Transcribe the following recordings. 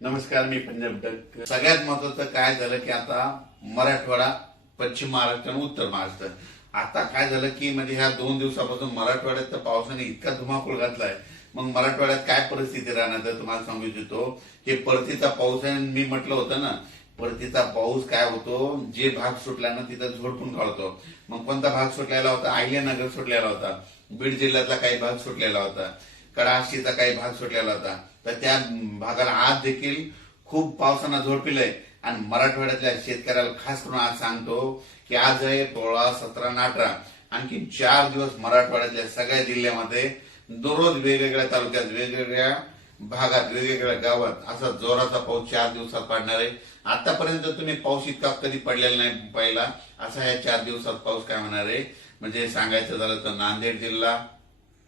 नमस्कार, मी पंजाब डक. सगळ्यात महत्वाचं काय झालं की आता मराठवाडा, पश्चिम महाराष्ट्र आणि उत्तर महाराष्ट्र, आता काय झालं की म्हणजे ह्या 2 दिवसापासून मराठवाड्यात तर पावसाने इतका धुमाकूळ घातलाय. मग मराठवाड्यात काय परिस्थिती राहणार तर तुम्हाला सांगू इच्छितो. हे परतीचा पाऊस आहे. मी म्हटलं होतं ना, परतीचा पाऊस काय होतो, जे भाग सुटला ना तिथं झोडपून काढतो. मग कोणता भाग सुटलेला होता? अहिल्यानगर सुटलेला होता, बीड जिल्ह्यातला काही भाग सुटलेला होता, कडाशीचा काही भाग सुटलेला होता. तर त्या भागाला आज देखील खूप पावसानं झोडपिलंय. आणि मराठवाड्यातल्या शेतकऱ्याला खास करून आज सांगतो की आज आहे 16, 17 आणि 18, आणखी 4 दिवस मराठवाड्यातल्या सगळ्या जिल्ह्यामध्ये दररोज वेगवेगळ्या तालुक्यात, वेगवेगळ्या भागात, वेगवेगळ्या गावात असा जोराचा पाऊस 4 दिवसात पडणार आहे. आतापर्यंत तुम्ही पाऊस इतका कधी पडलेला नाही पहिला, असा या 4 दिवसात पाऊस काय होणार आहे. म्हणजे सांगायचं झालं तर नांदेड जिल्हा,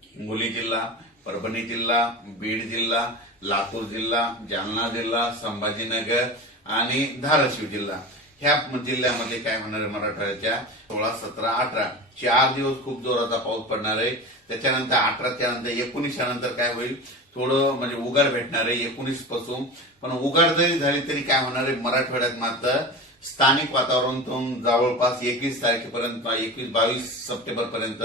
हिंगोली जिल्हा, परभणी जिल्हा, बीड जिल्हा, लातूर जिल्हा, जालना जिल्हा, संभाजीनगर आणि धाराशिव जिल्हा, ह्या जिल्ह्यामध्ये काय होणार आहे मराठवाड्याच्या 16, 17, 18 4 दिवस खूप जोराचा पाऊस पडणार आहे. त्याच्यानंतर 18च्या नंतर 19 नंतर काय होईल, थोडं म्हणजे उघाड भेटणार आहे 19 पासून. पण उघाड जरी झाली तरी काय होणार आहे, मराठवाड्यात मात्र स्थानिक वातावरणातून जवळपास 21 तारखेपर्यंत, 21-22 सप्टेंबर पर्यंत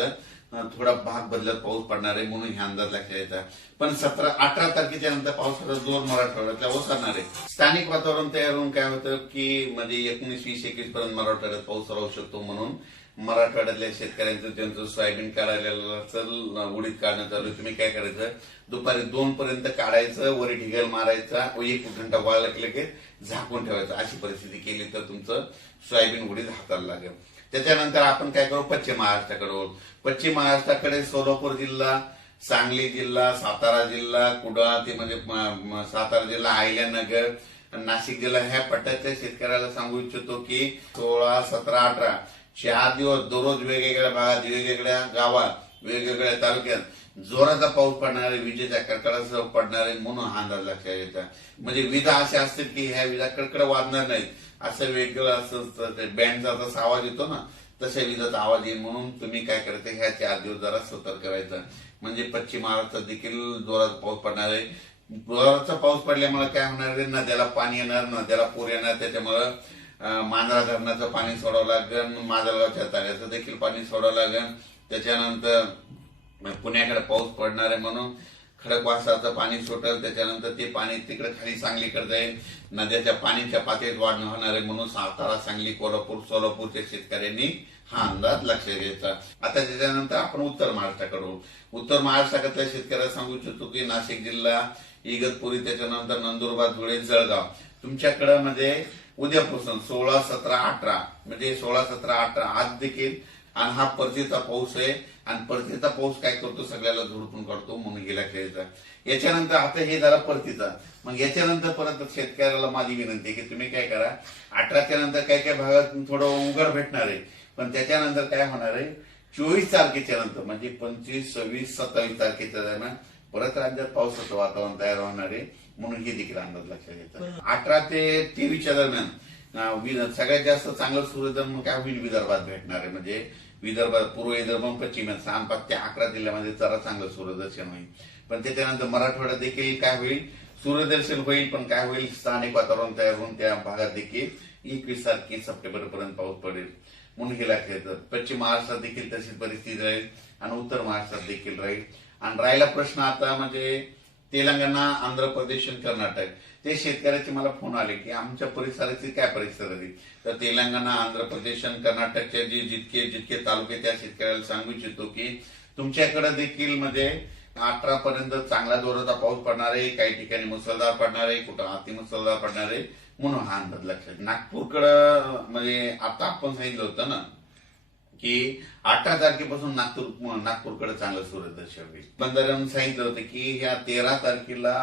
थोडा भाग बदलत पाऊस पडणार आहे, म्हणून हे अंदाज लक्षात येतात. पण 17-18 तारखेच्या नंतर पावसाचा जोर मराठवाड्यातल्या ओसरणार आहे. स्थानिक वातावरण तयार होऊन काय होतं की म्हणजे 19, 20, 21 पर्यंत मराठवाड्यात पाऊस राहू शकतो. म्हणून मराठवाड्यातल्या शेतकऱ्यांचं ज्यांचं सोयाबीन काढायला उडीद काढणं चालू आहे, तुम्ही काय करायचं, दुपारी 2 पर्यंत काढायचं, वरी ढिगल मारायचा, 1 घंटा वाळला की झाकून ठेवायचं. अशी परिस्थिती केली तर तुमचं सोयाबीन उडीद हाताला लागेल. त्याच्यानंतर आपण काय करू, पश्चिम महाराष्ट्राकडे. पश्चिम महाराष्ट्राकडे सोलापूर जिल्हा, सांगली जिल्हा, सातारा जिल्हा, कुडाळ ते म्हणजे सातारा जिल्हा, अहिल्यानगर, नाशिक जिल्हा, ह्या पट्ट्यातल्या शेतकऱ्याला सांगू इच्छितो की 16, 17, 18 4 दिवस दररोज वेगवेगळ्या भागात, वेगवेगळ्या गावात, वेगवेगळ्या तालुक्यात जोराचा पाऊस पडणार आहे, विजेच्या कडकडासह पडणार आहे, म्हणून हा अंदाज लक्षात येतात. म्हणजे विजा अशा असतील की ह्या विजा कडकड वाजणार नाही, असं वेगळं असं बँडचा जसा आवाज येतो ना, तशा विजाचा आवाज येईल. म्हणून तुम्ही काय करायचं, ह्या 4 दिवस जरा सतर्क करायचं. म्हणजे पश्चिम महाराष्ट्रात देखील जोराचा पाऊस पडणार आहे. जोराचा पाऊस पडल्यामुळे काय होणार आहे, नद्याला पाणी येणार, नद्याला पूर येणार. त्याच्यामुळे मांजरा धरणाचं पाणी सोडावं लागेल, माजलगावच्या तळ्याचं देखील पाणी सोडावं लागेल. त्याच्यानंतर पुण्याकडे पाऊस पडणार आहे म्हणून खडकवासलाचं पाणी सुटेल. त्याच्यानंतर ते पाणी तिकडे खाली सांगलीकडे जाईल. नद्याच्या पाण्याच्या पातळीत वाढ होणार आहे, म्हणून सातारा, सांगली, कोल्हापूर, सोलापूरच्या शेतकऱ्यांनी हा अंदाज लक्षात घ्यायचा. आता त्याच्यानंतर आपण उत्तर महाराष्ट्राकडे. उत्तर महाराष्ट्रातल्या शेतकऱ्याला सांगू इच्छितो की नाशिक जिल्हा, इगतपुरी, त्याच्यानंतर नंदुरबार, धुळे, जळगाव, तुमच्याकडे म्हणजे उद्यापासून 16, 17, 18 म्हणजे 16, 17, 18 आज देखील. आणि हा परतीचा पाऊस आहे. आणि परतीचा पाऊस काय करतो, सगळ्याला झोडपून काढतो, म्हणून गेला खेळायचा. याच्यानंतर आता हे झाला परतीचा. मग याच्यानंतर परत शेतकऱ्याला माझी विनंती आहे की तुम्ही काय करा, 18च्या नंतर काय काय भागात थोडं उघड भेटणार आहे. पण त्याच्यानंतर काय होणार आहे, 24 तारखेच्या नंतर म्हणजे 25, 26, 27 तारखेच्या दरम्यान परत राज्यात पावसाचं वातावरण तयार होणार आहे, म्हणून हे देखील अंदाज लक्षात घेतात. 18 ते 23च्या दरम्यान सगळ्यात जास्त चांगलं सूर्यदर्शन काय होईल, विदर्भात भेटणार आहे. म्हणजे विदर्भात, पूर्व विदर्भ, पश्चिम 5 ते 11 जिल्ह्यामध्ये जरा चांगलं सूर्यदर्शन होईल. पण त्याच्यानंतर मराठवाड्यात देखील काय होईल, सूर्यदर्शन होईल. पण काय होईल, स्थानिक वातावरण तयार होऊन त्या भागात देखील 21 तारखे सप्टेंबर पर्यंत पाऊस पडेल, म्हणून हे लक्षात येतं. पश्चिम महाराष्ट्रात देखील तशीच परिस्थिती राहील आणि उत्तर महाराष्ट्रात देखील राहील. आणि राहिला प्रश्न आता म्हणजे तेलंगणा, आंध्र प्रदेश आणि कर्नाटक, ते शेतकऱ्याचे मला फोन आले की आमच्या परिसराची काय परिस्थिती. तर तेलंगणा, आंध्र प्रदेश आणि कर्नाटकचे जे जितके तालुके, त्या शेतकऱ्याला सांगू इच्छितो की तुमच्याकडे देखील म्हणजे 18 पर्यंत चांगला जोराचा पाऊस पडणार आहे. काही ठिकाणी मुसळधार पडणार आहे, कुठं अतिमुसळधार पडणार आहे, म्हणून हा अंदाज लक्षात. नागपूरकडं म्हणजे आता आपण सांगितलं होतं ना की 18 तारखेपासून नागपूरकडे चांगलं सूर्यदर्शन होईल. बंधाऱ्यानं सांगितलं होतं की ह्या 13 तारखेला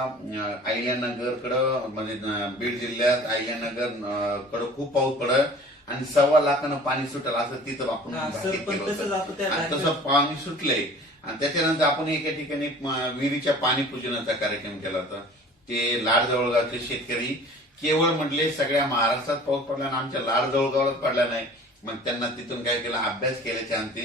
अहिल्यानगरकडं म्हणजे बीड जिल्ह्यात अहिल्यानगर कडे खूप पाऊस पडेल आणि 1.25 लाखानं पाणी सुटेल, असं तिथं आपण केलं होतं. आणि तसं पाणी सुटलंय. आणि त्याच्यानंतर आपण एका ठिकाणी विहिरीच्या पाणी पूजनाचा कार्यक्रम केला होता. ते लाड जवळगावचे शेतकरी केवळ म्हटले सगळ्या महाराष्ट्रात पाऊस पडला आणि आमच्या लाड जवळगावात पडला नाही. मग त्यांना तिथून काय केलं, अभ्यास केल्याच्या अंती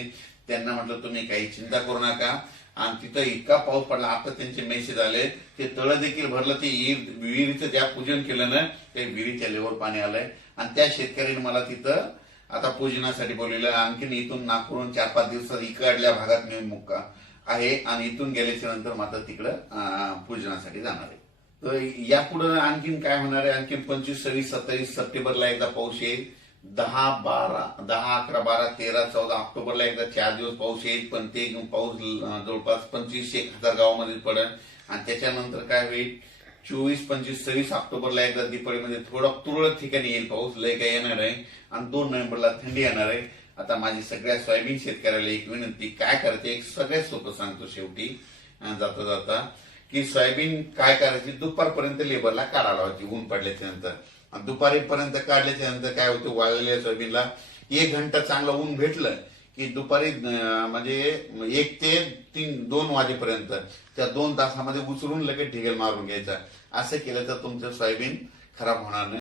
त्यांना म्हटलं तुम्ही काही चिंता करू नका, आणि तिथं इतका पाऊस पडला. आता त्यांचे मेसेज आले ते तळं देखील भरलं, ते विहिरीचं ज्या पूजन केलं ना ते विहिरीच्या लेवल पाणी आलंय. आणि त्या शेतकऱ्यांनी मला तिथं आता पूजनासाठी बोललेलं. आणखीन इथून नागपूरहून 4-5 दिवसात इकडल्या भागात मी मुक्का आहे आणि इथून गेल्याच्या नंतर मात्र तिकडं पूजनासाठी जाणार आहे. तर यापुढे आणखीन काय होणार आहे, आणखीन 25, 26, 27 सप्टेंबरला एकदा पाऊस येईल. 10, 11, 12, 13, 14 ऑक्टोबरला एकदा 4 दिवस पाऊस येईल. पण ते पाऊस जवळपास 2500 गावामध्ये पडेल. आणि त्याच्यानंतर काय होईल, 24, 25, 26 ऑक्टोबरला एकदा दिवाळीमध्ये थोडं तुरळक ठिकाणी येईल पाऊस, लय काय येणार आहे. आणि 2 नोव्हेंबरला थंडी येणार आहे. आता माझी सगळ्या सोयाबीन शेतकऱ्याला एक विनंती, काय करायचं एक सगळ्यात सोपं सांगतो शेवटी जाता जाता, की सोयाबीन काय करायची, दुपारपर्यंत लेबरला काढायला लावायची ऊन पडल्याच्या नंतर. दुपारीपर्यंत काढल्याच्या नंतर काय होतं, वाळलेल्या सोयाबीनला 1 घंटा चांगलं ऊन भेटलं की दुपारी म्हणजे 1 ते 2 वाजेपर्यंत त्या 2 तासामध्ये उचलून लगेच ढिगल मारून घ्यायचा. असं केलं तर तुमचं सोयाबीन खराब होणार नाही.